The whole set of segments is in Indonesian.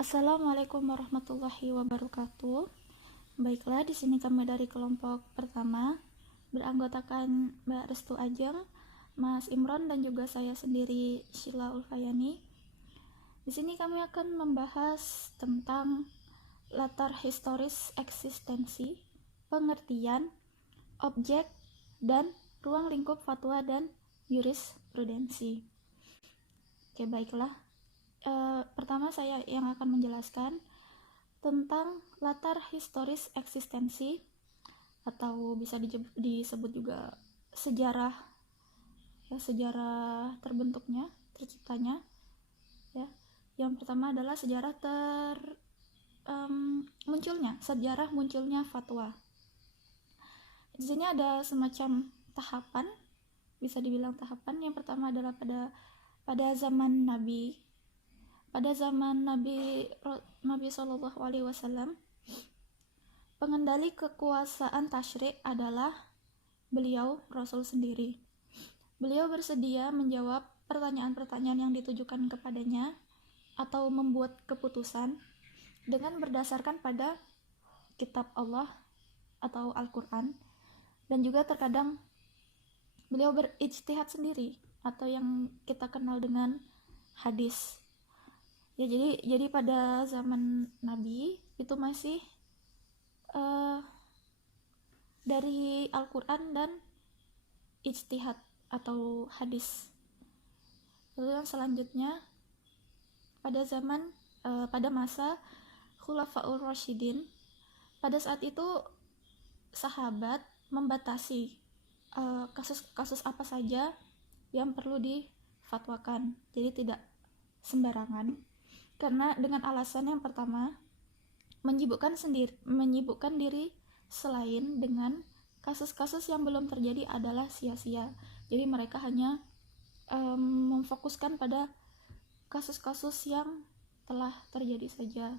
Assalamualaikum warahmatullahi wabarakatuh. Baiklah, di sini kami dari kelompok pertama beranggotakan Mbak Restu Ajeng, Mas Imron dan juga saya sendiri Sheila Ulfayani. Di sini kami akan membahas tentang latar historis eksistensi, pengertian, objek, dan ruang lingkup fatwa dan jurisprudensi. Oke, baiklah. Pertama saya yang akan menjelaskan tentang latar historis eksistensi atau bisa disebut juga sejarah, ya, sejarah terbentuknya, terciptanya, ya. Yang pertama adalah sejarah munculnya fatwa. Di sini ada semacam tahapan, bisa dibilang tahapan. Yang pertama adalah pada zaman Nabi Shallallahu Alaihi Wasallam, pengendali kekuasaan tasyri' adalah beliau, Rasul sendiri. Beliau bersedia menjawab pertanyaan-pertanyaan yang ditujukan kepadanya atau membuat keputusan dengan berdasarkan pada kitab Allah atau Al-Quran, dan juga terkadang beliau berijtihad sendiri atau yang kita kenal dengan hadis. Ya, jadi pada zaman Nabi itu masih dari Al-Quran dan ijtihad atau hadis. Lalu yang selanjutnya pada masa Khulafaur Rasyidin, pada saat itu sahabat membatasi kasus-kasus apa saja yang perlu difatwakan. Jadi tidak sembarangan, karena dengan alasan yang pertama, menyibukkan diri selain dengan kasus-kasus yang belum terjadi adalah sia-sia. Jadi mereka hanya memfokuskan pada kasus-kasus yang telah terjadi saja.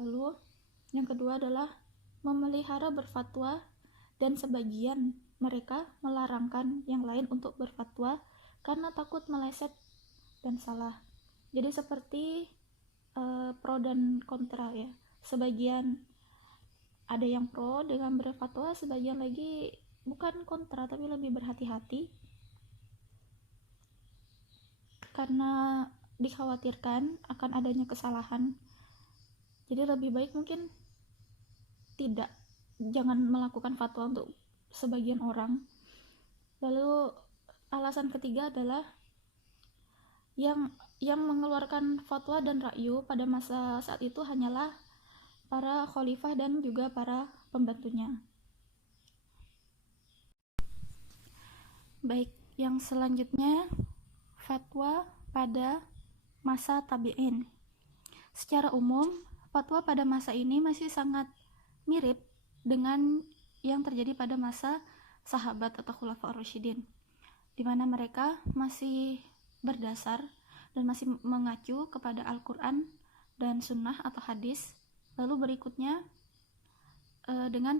Lalu yang kedua adalah memelihara berfatwa, dan sebagian mereka melarangkan yang lain untuk berfatwa karena takut meleset dan salah. Jadi seperti pro dan kontra, ya. Sebagian ada yang pro dengan berfatwa, sebagian lagi bukan kontra tapi lebih berhati-hati karena dikhawatirkan akan adanya kesalahan. Jadi lebih baik mungkin jangan melakukan fatwa untuk sebagian orang. Lalu alasan ketiga adalah yang mengeluarkan fatwa dan ra'yu pada masa saat itu hanyalah para khalifah dan juga para pembantunya. Baik, yang selanjutnya fatwa pada masa tabi'in. Secara umum, fatwa pada masa ini masih sangat mirip dengan yang terjadi pada masa sahabat atau Khulafaur Rasyidin, di mana mereka masih berdasar dan masih mengacu kepada Al-Quran dan Sunnah atau hadis. Lalu berikutnya dengan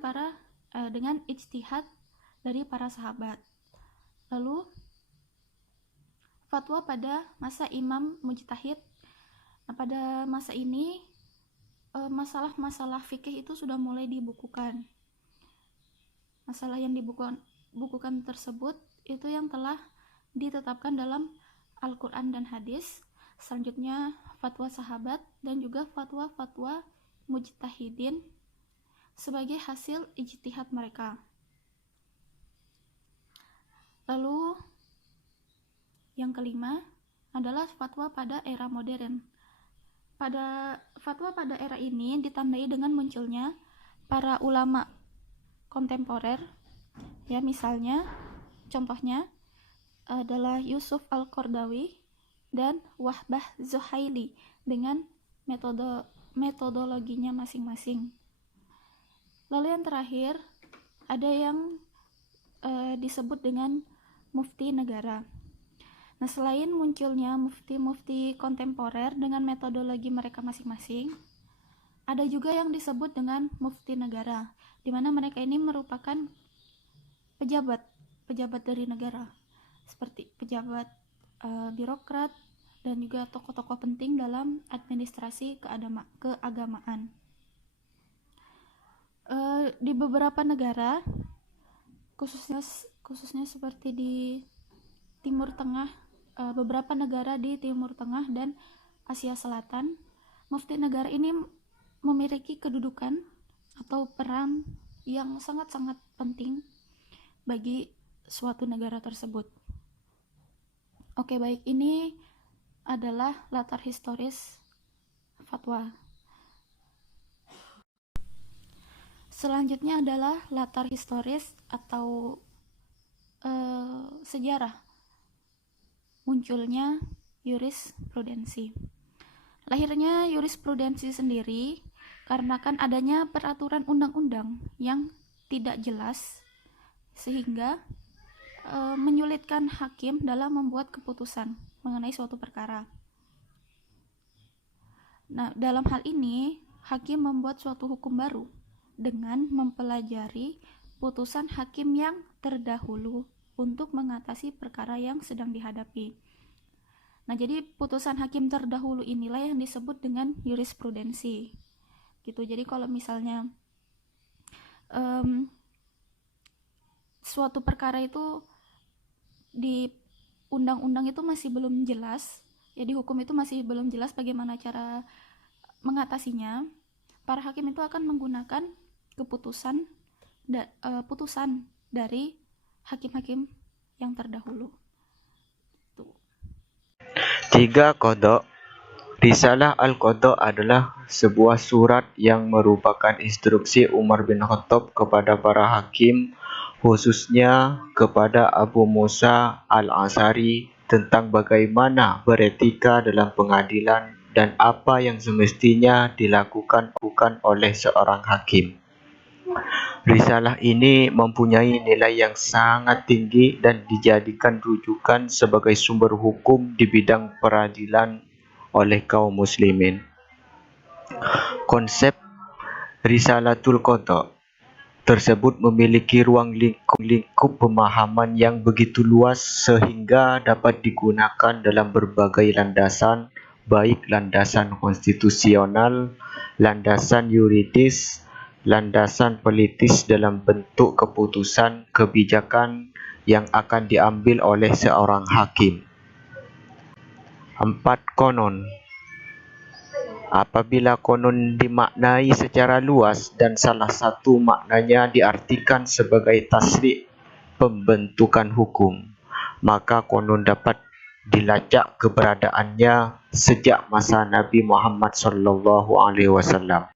ijtihad dari para sahabat. Lalu fatwa pada masa Imam Mujtahid. Nah, pada masa ini masalah-masalah fikih itu sudah mulai dibukukan. Masalah yang dibukukan tersebut itu yang telah ditetapkan dalam Al-Quran dan hadis. Selanjutnya fatwa sahabat dan juga fatwa-fatwa mujtahidin sebagai hasil ijtihad mereka. Lalu yang kelima adalah fatwa pada era modern. Fatwa pada era ini ditandai dengan munculnya para ulama kontemporer, ya, misalnya contohnya adalah Yusuf Al-Qardawi dan Wahbah Zuhaili dengan metodologinya masing-masing. Lalu yang terakhir ada yang disebut dengan mufti negara. Nah, selain munculnya mufti-mufti kontemporer dengan metodologi mereka masing-masing, ada juga yang disebut dengan mufti negara, di mana mereka ini merupakan pejabat dari negara, seperti pejabat birokrat dan juga tokoh-tokoh penting dalam administrasi keagamaan. Di beberapa negara, khususnya seperti di Timur Tengah, beberapa negara di Timur Tengah dan Asia Selatan, mufti negara ini memiliki kedudukan atau peran yang sangat-sangat penting bagi suatu negara tersebut. Oke, baik, ini adalah latar historis fatwa. Selanjutnya adalah latar historis atau sejarah munculnya jurisprudensi. Lahirnya jurisprudensi sendiri karena kan adanya peraturan undang-undang yang tidak jelas sehingga menyulitkan hakim dalam membuat keputusan mengenai suatu perkara. Nah, dalam hal ini hakim membuat suatu hukum baru dengan mempelajari putusan hakim yang terdahulu untuk mengatasi perkara yang sedang dihadapi. Nah, jadi putusan hakim terdahulu inilah yang disebut dengan jurisprudensi. Gitu. Jadi kalau misalnya suatu perkara itu di undang-undang itu masih belum jelas, ya di hukum itu masih belum jelas bagaimana cara mengatasinya, para hakim itu akan menggunakan putusan dari hakim-hakim yang terdahulu. Tuh. 3. Qadha. Risalah Al-Qadha adalah sebuah surat yang merupakan instruksi Umar bin Khattab kepada para hakim, khususnya kepada Abu Musa Al-Asy'ari tentang bagaimana beretika dalam pengadilan dan apa yang semestinya dilakukan oleh seorang hakim. Risalah ini mempunyai nilai yang sangat tinggi dan dijadikan rujukan sebagai sumber hukum di bidang peradilan oleh kaum muslimin. Konsep Risalatul Qadha tersebut memiliki ruang lingkup pemahaman yang begitu luas sehingga dapat digunakan dalam berbagai landasan, baik landasan konstitusional, landasan yuridis, landasan politis dalam bentuk keputusan kebijakan yang akan diambil oleh seorang hakim. 4. Konon. Apabila konon dimaknai secara luas dan salah satu maknanya diartikan sebagai tasrik pembentukan hukum, maka konon dapat dilacak keberadaannya sejak masa Nabi Muhammad SAW.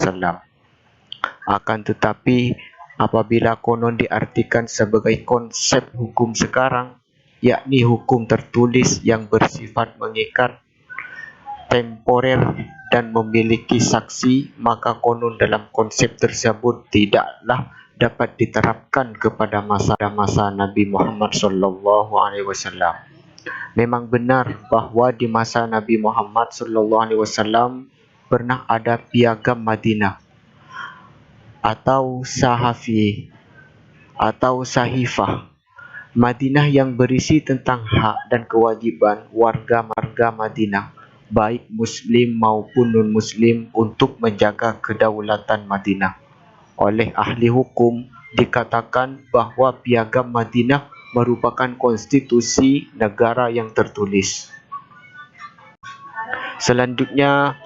Akan tetapi, apabila konon diartikan sebagai konsep hukum sekarang, yakni hukum tertulis yang bersifat mengikat, temporer dan memiliki saksi, maka konon dalam konsep tersebut tidaklah dapat diterapkan kepada masa Nabi Muhammad SAW. Memang benar bahawa di masa Nabi Muhammad SAW pernah ada piagam Madinah atau sahafi atau sahifah Madinah yang berisi tentang hak dan kewajiban warga-warga Madinah, baik muslim maupun non-muslim, untuk menjaga kedaulatan Madinah. Oleh ahli hukum dikatakan bahawa piagam Madinah merupakan konstitusi negara yang tertulis. Selanjutnya,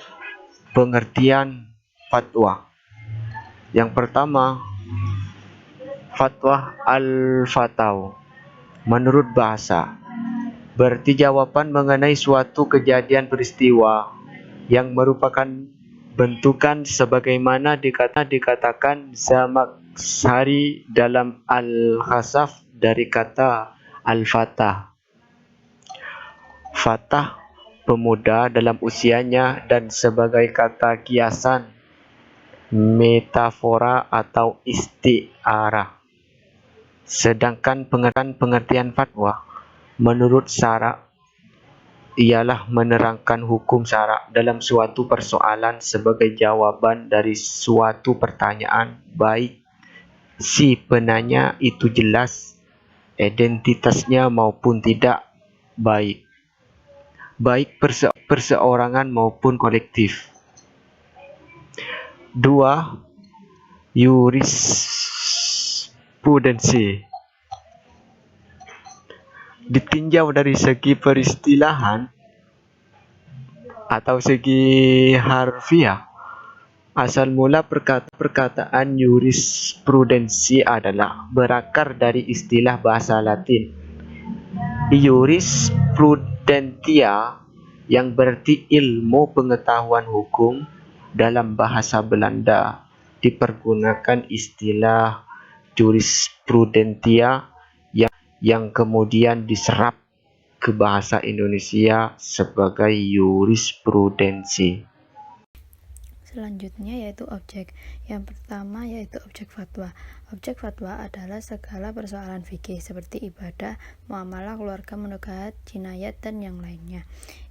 pengertian fatwa. Yang pertama, fatwa al-fataw. Menurut bahasa, berarti jawapan mengenai suatu kejadian peristiwa yang merupakan bentukan sebagaimana dikatakan Zamakhsyari dalam Al-Khasaf dari kata al-fatah. Fatah, pemuda dalam usianya, dan sebagai kata kiasan, metafora atau isti'arah. Sedangkan pengertian fatwa menurut syara ialah menerangkan hukum syara dalam suatu persoalan sebagai jawaban dari suatu pertanyaan, baik si penanya itu jelas identitasnya maupun tidak, baik baik perseorangan maupun kolektif. 2. Jurisprudensi. Ditinjau dari segi peristilahan atau segi harfiah, asal mula perkataan jurisprudensi adalah berakar dari istilah bahasa Latin iuris prudentia yang berarti ilmu pengetahuan hukum. Dalam bahasa Belanda dipergunakan istilah jurisprudentia yang kemudian diserap ke bahasa Indonesia sebagai jurisprudensi. Selanjutnya yaitu objek. Yang pertama yaitu objek fatwa. Objek fatwa adalah segala persoalan fikih seperti ibadah, muamalah, keluarga, munakahat, jinayat, dan yang lainnya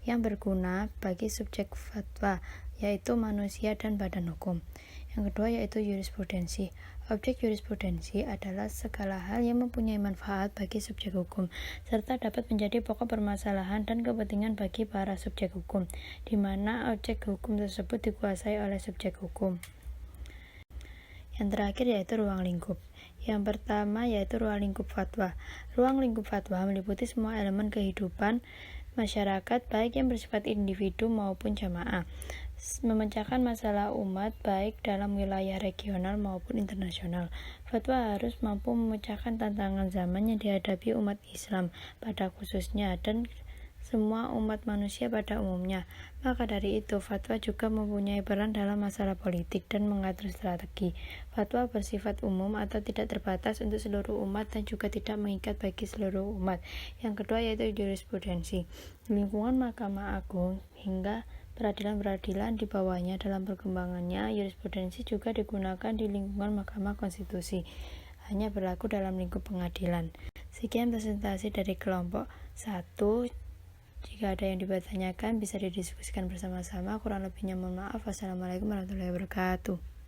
yang berguna bagi subjek fatwa, yaitu manusia dan badan hukum. Yang kedua yaitu jurisprudensi. Objek jurisprudensi adalah segala hal yang mempunyai manfaat bagi subjek hukum, serta dapat menjadi pokok permasalahan dan kepentingan bagi para subjek hukum, di mana objek hukum tersebut dikuasai oleh subjek hukum. Yang terakhir yaitu ruang lingkup. Yang pertama yaitu ruang lingkup fatwa. Ruang lingkup fatwa meliputi semua elemen kehidupan masyarakat, baik yang bersifat individu maupun jamaah, memecahkan masalah umat baik dalam wilayah regional maupun internasional. Fatwa harus mampu memecahkan tantangan zaman yang dihadapi umat Islam pada khususnya dan semua umat manusia pada umumnya. Maka dari itu, fatwa juga mempunyai peran dalam masalah politik dan mengatur strategi. Fatwa bersifat umum atau tidak terbatas untuk seluruh umat dan juga tidak mengikat bagi seluruh umat. Yang kedua yaitu jurisprudensi. Lingkungan Mahkamah Agung hingga peradilan-peradilan di bawahnya dalam perkembangannya, jurisprudensi juga digunakan di lingkungan Mahkamah Konstitusi, hanya berlaku dalam lingkup pengadilan. Sekian presentasi dari kelompok 1. Jika ada yang dipertanyakan bisa didiskusikan bersama-sama. Kurang lebihnya mohon maaf. Wassalamualaikum warahmatullahi wabarakatuh.